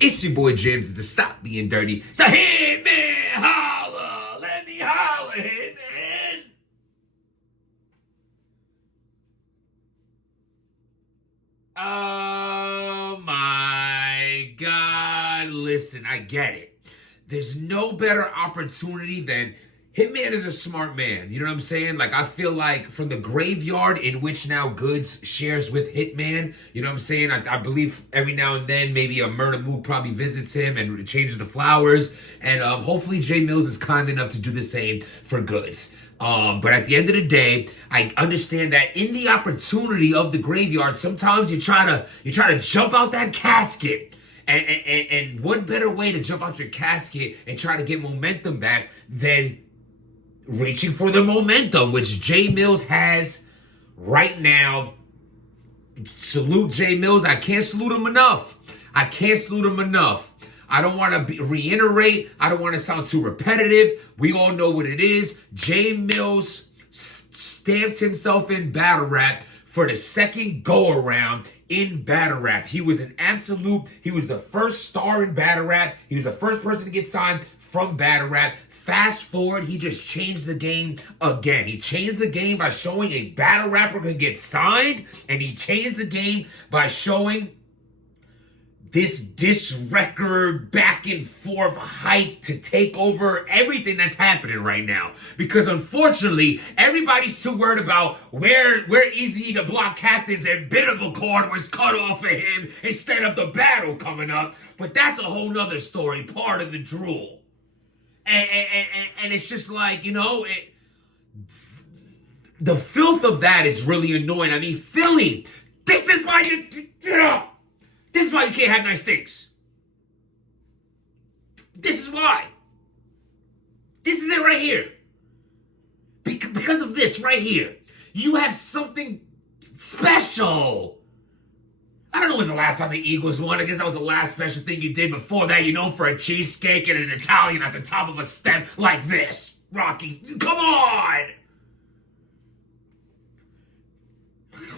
It's your boy James to stop being dirty. So Hitman, holla, let me holla, Hitman. Oh my God! Listen, I get it. There's no better opportunity than Hitman is a smart man. You know what I'm saying? Like, I feel like from the graveyard in which now Goodz shares with Hitman, you know what I'm saying? I believe every now and then maybe a murder mood probably visits him and changes the flowers. And hopefully J Millz is kind enough to do the same for Goodz. But at the end of the day, I understand that in the opportunity of the graveyard, sometimes you try to jump out that casket. And what better way to jump out your casket and try to get momentum back than reaching for the momentum, which J Millz has right now. Salute J Millz. I can't salute him enough. I can't salute him enough. I don't want to reiterate. I don't want to sound too repetitive. We all know what it is. J Millz stamped himself in battle rap for the second go-around in battle rap. He was an absolute, he was the first star in battle rap. He was the first person to get signed from battle rap. Fast forward, he just changed the game again. He changed the game by showing a battle rapper could get signed, and he changed the game by showing this record back and forth hype to take over everything that's happening right now. Because unfortunately, everybody's too worried about where Easy to Block Captains and biddable cord was cut off of him instead of the battle coming up. But that's a whole nother story, part of the drool. And it's just like, you know, the filth of that is really annoying. I mean, Philly, this is why you can't have nice things. This is why. This is it right here. Because of this right here. You have something special. I don't know when was the last time the Eagles won. I guess that was the last special thing you did. Before that, you know, for a cheesesteak and an Italian at the top of a step like this. Rocky, come on!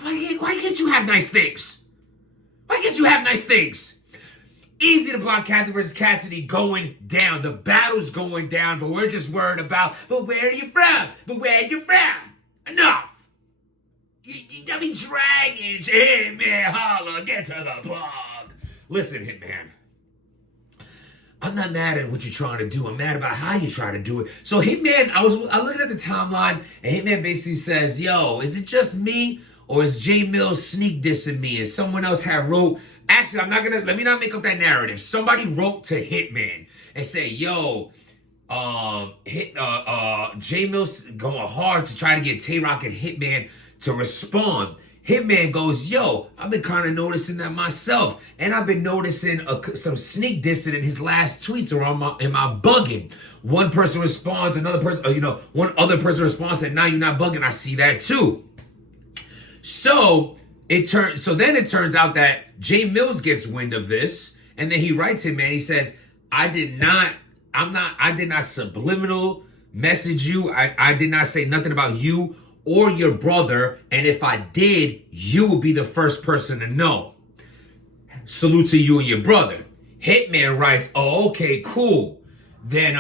Why can't you have nice things? Why can't you have nice things? Easy to Block Captain versus Cassidy going down. The battle's going down, but we're just worried about, but where are you from? But where are you from? Enough. You be dragging. Hitman, holla, get to the blog. Listen, Hitman. I'm not mad at what you're trying to do. I'm mad about how you try to do it. So Hitman, I looking at the timeline, and Hitman basically says, yo, is it just me? Or is J Millz sneak dissing me? And someone else had wrote, actually, let me not make up that narrative. Somebody wrote to Hitman and say, yo, J Millz going hard to try to get Tay-Rock and Hitman to respond. Hitman goes, yo, I've been kind of noticing that myself. And I've been noticing some sneak dissing in his last tweets or in my bugging. One person responds, another person, one other person responds, and now you're not bugging. I see that too. So then it turns out that J Millz gets wind of this, and then he writes him, man. He says, I did not subliminal message you. I did not say nothing about you or your brother, and if I did, you would be the first person to know. Salute to you and your brother. Hitman writes, oh, okay, cool. Then,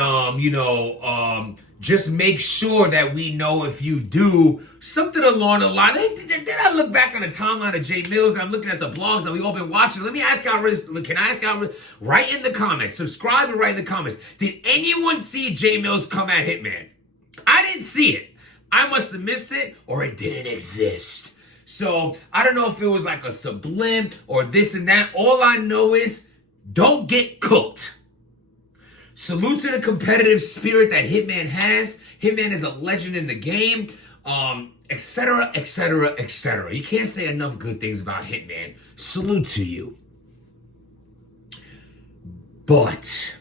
just make sure that we know if you do something along the line. Then I look back on the timeline of J Millz, and I'm looking at the blogs that we all been watching. Let me ask y'all, write in the comments, subscribe and write in the comments. Did anyone see J Millz come at Hitman? I didn't see it. I must have missed it, or it didn't exist. So I don't know if it was like a sublime or this and that. All I know is don't get cooked. Salute to the competitive spirit that Hitman has. Hitman is a legend in the game, etc., etc., etc. You can't say enough good things about Hitman. Salute to you. But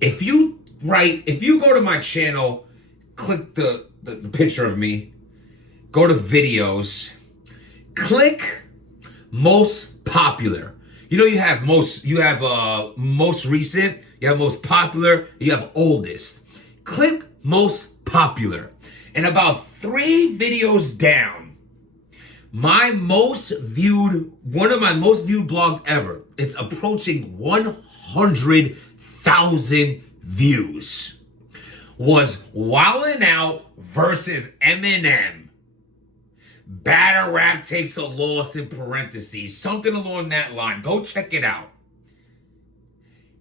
if you go to my channel, click the picture of me, go to videos, click most popular. You know, you have most recent, you have most popular, you have oldest. Click most popular. And about 3 videos down, One of my most viewed blog ever. It's approaching 100,000 views. Was Wildin' Out versus Eminem. Battle rap takes a loss in parentheses. Something along that line. Go check it out.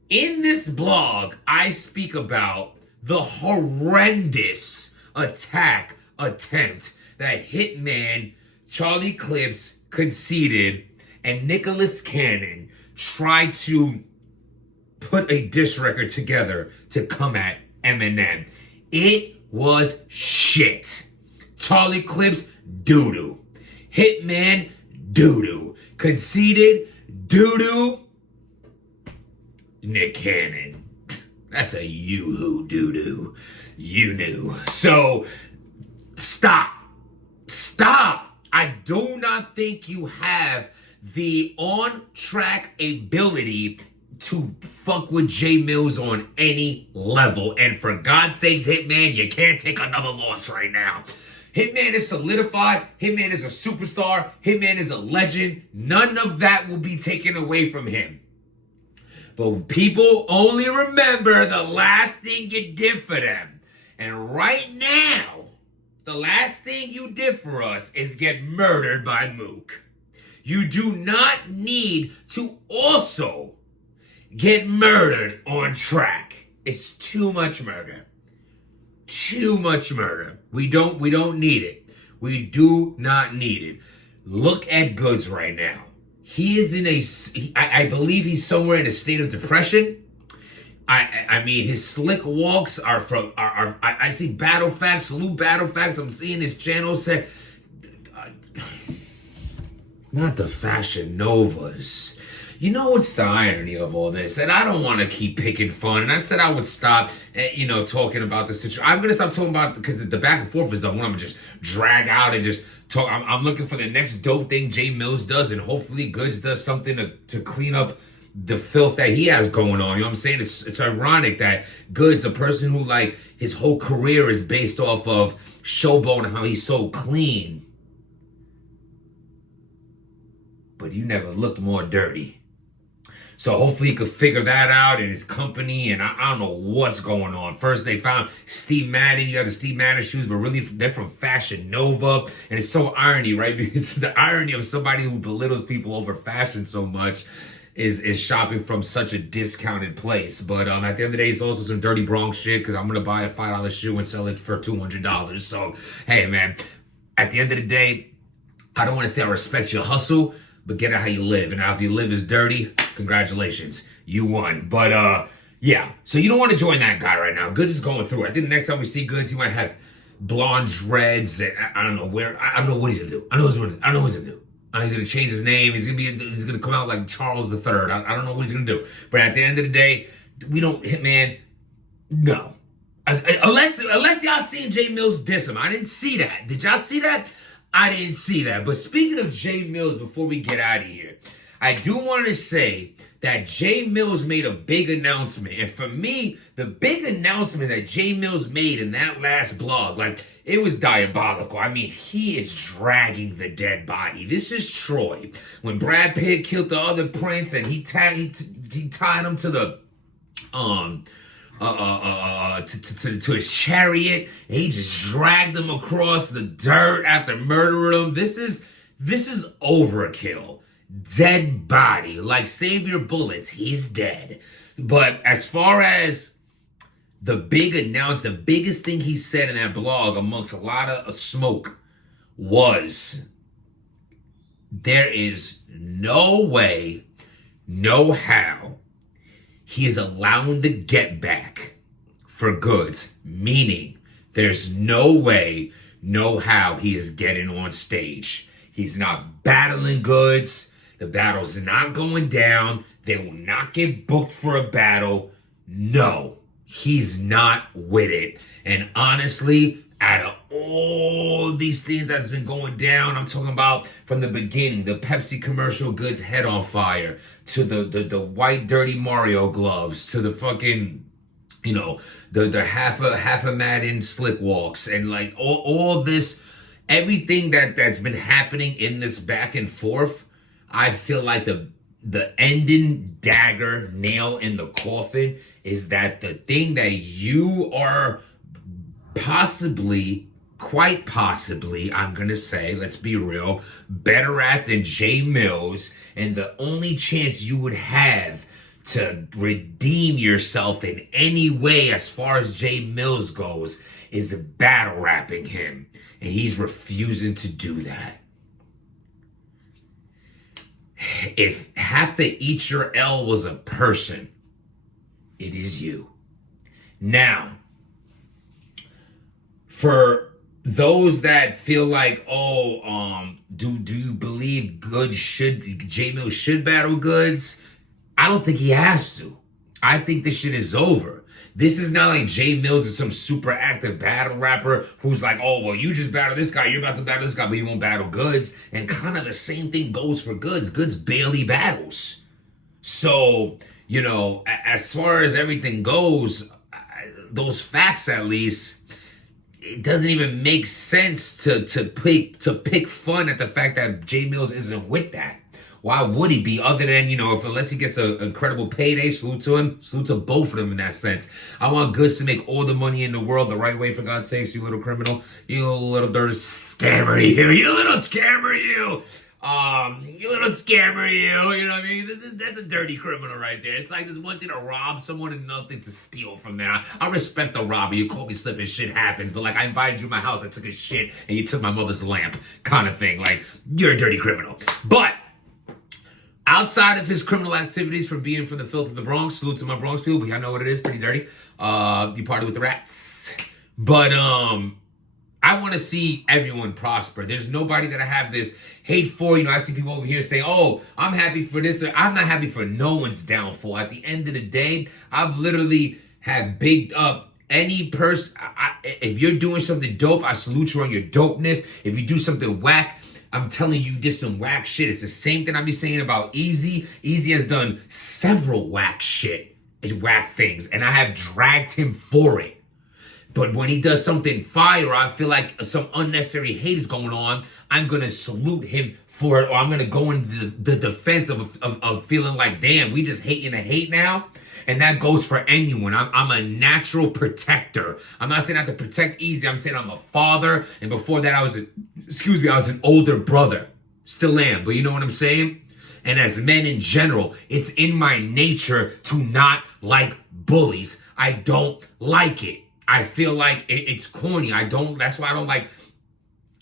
In this blog, I speak about the horrendous attempt that Hitman, Charlie Clips conceded, and Nicholas Cannon tried to put a diss record together to come at Eminem. It was shit. Charlie Clips, doo-doo. Hitman, doo-doo. Conceded, doo-doo. Nick Cannon. That's a yoo-hoo doo-doo. You knew. So, stop. I do not think you have the on-track ability to fuck with J Millz on any level. And for God's sakes, Hitman, you can't take another loss right now. Hitman is solidified. Hitman is a superstar. Hitman is a legend. None of that will be taken away from him. But people only remember the last thing you did for them. And right now, the last thing you did for us is get murdered by Mook. You do not need to also get murdered on track. It's too much murder. Too much murder. We don't need it. We do not need it. Look at Goodz right now. He is in I believe he's somewhere in a state of depression. I mean, his slick walks are from, I see battle facts, salute battle facts. I'm seeing his channel say, not the Fashion Novas. You know what's the irony of all this? And I don't want to keep picking fun. And I said I would stop, talking about the situation. I'm going to stop talking about it because the back and forth is the one I'm going to just drag out and just talk. I'm looking for the next dope thing J Millz does. And hopefully Goodz does something to clean up the filth that he has going on. You know what I'm saying? It's ironic that Goodz, a person who, like, his whole career is based off of showboating and how he's so clean. But you never looked more dirty. So hopefully he could figure that out in his company, and I don't know what's going on. First they found Steve Madden, you have the Steve Madden shoes, but really they're from Fashion Nova. And it's so irony, right? Because the irony of somebody who belittles people over fashion so much is shopping from such a discounted place. But at the end of the day, it's also some dirty Bronx shit, because I'm going to buy a $5 shoe and sell it for $200. So, hey, man, at the end of the day, I don't want to say I respect your hustle, but get it how you live. And now if you live is dirty, congratulations, you won. But yeah, so you don't want to join that guy right now. Goodz is going through it. I think the next time we see Goodz, he might have blonde dreads, and I don't know where. I don't know what he's gonna do. I know what he's gonna do. He's gonna change his name. He's gonna come out like Charles III. I don't know what he's gonna do. But at the end of the day, we don't, Hitman. No, unless y'all seen J Millz diss him. I didn't see that. Did y'all see that? I didn't see that. But speaking of J Millz, before we get out of here, I do want to say that J Millz made a big announcement. And for me, the big announcement that J Millz made in that last blog, like, it was diabolical. I mean, he is dragging the dead body. This is Troy. When Brad Pitt killed the other prince and he tied him to the to his chariot, and he just dragged him across the dirt after murdering him. This is overkill. Dead body. Like, save your bullets. He's dead. But as far as the biggest thing he said in that blog, amongst a lot of smoke, was there is no way, no how he is allowing the get back for Goodz, meaning there's no way, no how he is getting on stage. He's not battling Goodz. The battle's not going down. They will not get booked for a battle. No, he's not with it. And honestly, out of all these things that's been going down, I'm talking about from the beginning, the Pepsi commercial, Goodz head on fire, to the white dirty Mario gloves, to the fucking, the half a Madden slick walks, and like all this everything that's been happening in this back and forth, I feel like the ending dagger nail in the coffin is that the thing that you are possibly, quite possibly, I'm gonna say, let's be real, better at than Jay Millz, and the only chance you would have to redeem yourself in any way as far as Jay Millz goes is battle rapping him, and he's refusing to do that. If have to eat your L was a person, it is you. Now, for those that feel like, do you believe Jay Millz should battle Goodz? I don't think he has to. I think this shit is over. This is not like Jay Millz is some super active battle rapper who's like, oh, well, you just battle this guy, you're about to battle this guy, but you won't battle Goodz. And kind of the same thing goes for Goodz. Goodz barely battles. So, you know, as far as everything goes, those facts at least, it doesn't even make sense to pick fun at the fact that Jay Millz isn't with that. Why would he be, other than, you know, unless he gets an incredible payday? Salute to him. Salute to both of them in that sense. I want Goodz to make all the money in the world the right way, for God's sakes, you little criminal. You little dirty scammer, you. You little scammer, you. You little scammer, you know what I mean? That's a dirty criminal right there. It's like there's one thing to rob someone and another thing to steal from there. I respect the robber. You caught me slipping, shit happens. But like, I invited you to my house, I took a shit, and you took my mother's lamp, kind of thing. Like, you're a dirty criminal. But outside of his criminal activities for being from the filth of the Bronx, salute to my Bronx people, but y'all know what it is, pretty dirty. You party with the rats. But I want to see everyone prosper. There's nobody that I have this hate for. You know, I see people over here say, oh, I'm happy for this. I'm not happy for no one's downfall. At the end of the day, I've literally have bigged up any person. If you're doing something dope, I salute you on your dopeness. If you do something whack, I'm telling you, did some whack shit. It's the same thing I be saying about Easy. Easy has done several whack things, and I have dragged him for it. But when he does something fire, I feel like some unnecessary hate is going on, I'm going to salute him for it, or I'm going to go into the defense of feeling like, damn, we just hating the hate now. And that goes for anyone. I'm a natural protector. I'm not saying I have to protect Easy. I'm saying I'm a father. And before that, I was an older brother. Still am. But you know what I'm saying? And as men in general, it's in my nature to not like bullies. I don't like it. I feel like it's corny. That's why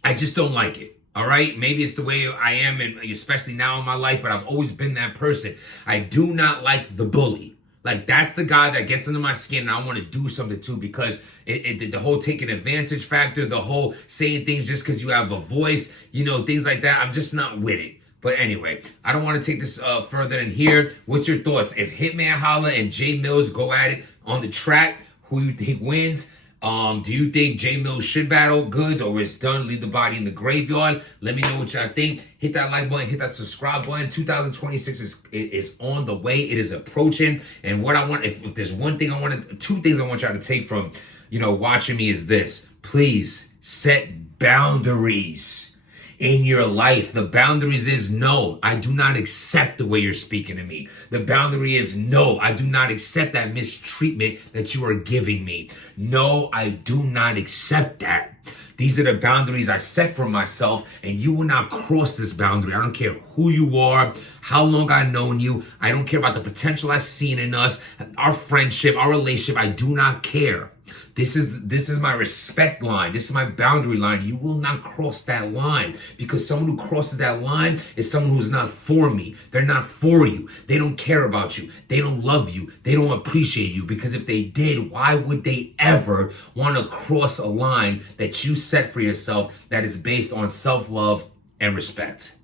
I just don't like it. All right? Maybe it's the way I am, and especially now in my life, but I've always been that person. I do not like the bully. Like, that's the guy that gets under my skin and I want to do something to, because the whole taking advantage factor, the whole saying things just because you have a voice, you know, things like that. I'm just not with it. But anyway, I don't want to take this further than here. What's your thoughts? If Hitman Holla and Jay Millz go at it on the track, who you think wins? Do you think Jay Millz should battle Goodz, or it's done, leave the body in the graveyard? Let me know what y'all think. Hit that like button, hit that subscribe button. 2026 is on the way. It is approaching. And what I want, if there's one thing two things I want y'all to take from, you know, watching me is this. Please set boundaries in your life. The boundaries is, no, I do not accept the way you're speaking to me. The boundary is, no, I do not accept that mistreatment that you are giving me. No, I do not accept that. These are the boundaries I set for myself, and you will not cross this boundary. I don't care who you are, how long I've known you. I don't care about the potential I've seen in us, our friendship, our relationship. I do not care. This is my respect line. This is my boundary line. You will not cross that line, because someone who crosses that line is someone who's not for me. They're not for you. They don't care about you. They don't love you. They don't appreciate you, because if they did, why would they ever want to cross a line that you set for yourself that is based on self-love and respect?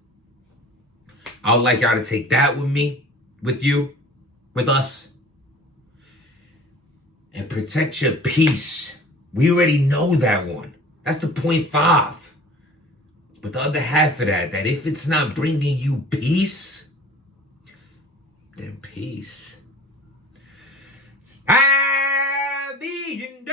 I would like y'all to take that with me, with you, with us. And protect your peace. We already know that one. That's the 0.5. But the other half of that if it's not bringing you peace, then peace. I be in